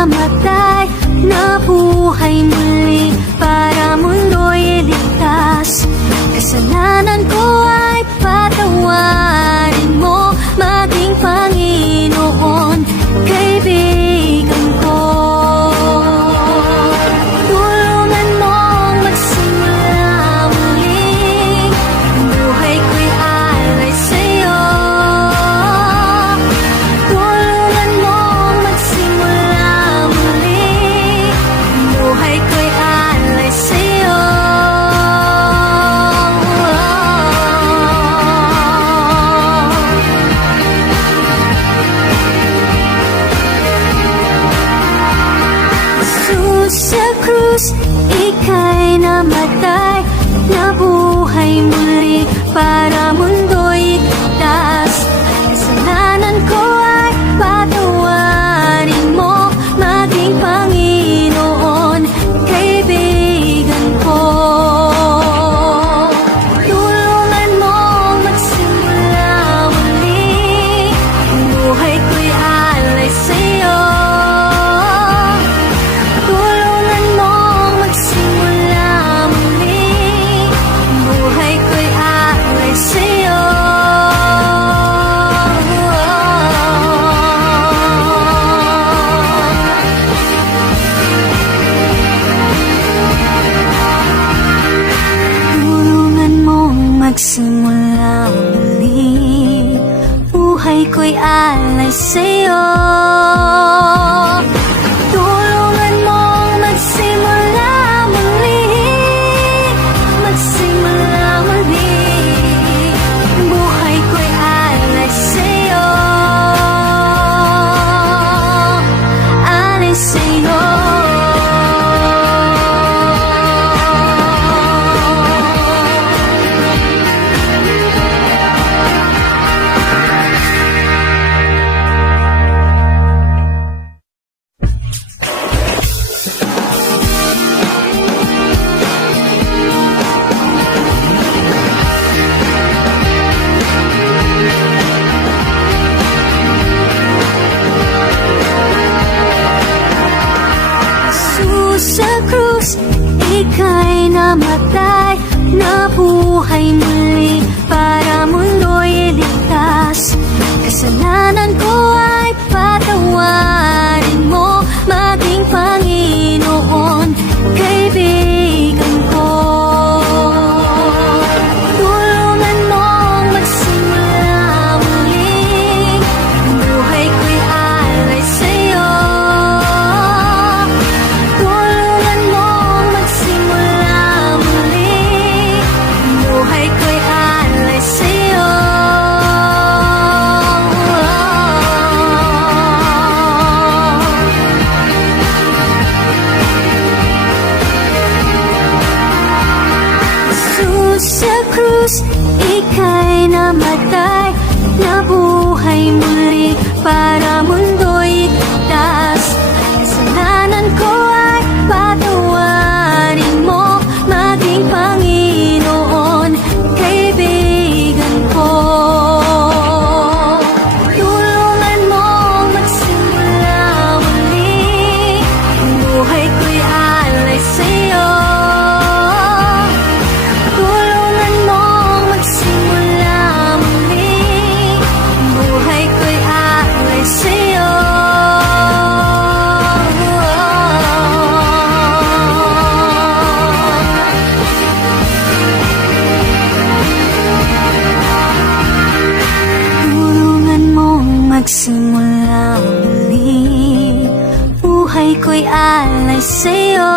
namatay, nabuhay muli para mundo'y iligtas. Kasalanan ko ay patawarin mo, maging Panginoon, kaibigan ko. Tulungan mong magsimula muli, buhay ko'y alay sa'yo. Tulungan mong magsimula muli, buhay ko'y alay sa'yo. Sa krus, ika'y namatay, nabuhay muli para mundo'y iligtas. Kasalanan ko ay patawarin mo, maging Panginoon, kaibigan ko. Tulungan mong magsimula muli, buhay ko'y alay sa'yo. Tulungan mong magsimula muli, buhay ko'y alay sa'yo. Tulungan mong magsimula muli, buhay ko'y alay sa'yo. Tulungan mong magsimula muli, magsimula muli, buhay ko'y alay sa'yo. Alay sa'yo. Sa krus, ika'y namatay, nabuhay muli para mundo'y iligtas. Kasalanan ko ay patawarin mo, maging Panginoon, kaibigan ko. Tulungan mong magsimula muli, buhay ko'y alay sa'yo. Tulungan mong magsimula muli, buhay ko'y alay sa'yo. Sa krus, ika'y namatay, nabuhay muli para mundo'y iligtas. Kasalanan ko ay patawarin mo, maging Panginoon, kaibigan ko. Tulungan mong magsimula muli, buhay ko'y alay sa'yo. Tulungan mong magsimula muli, buhay ko'y alay sa'yo. Tulungan mong magsimula muli, buhay ko'y alay sa'yo.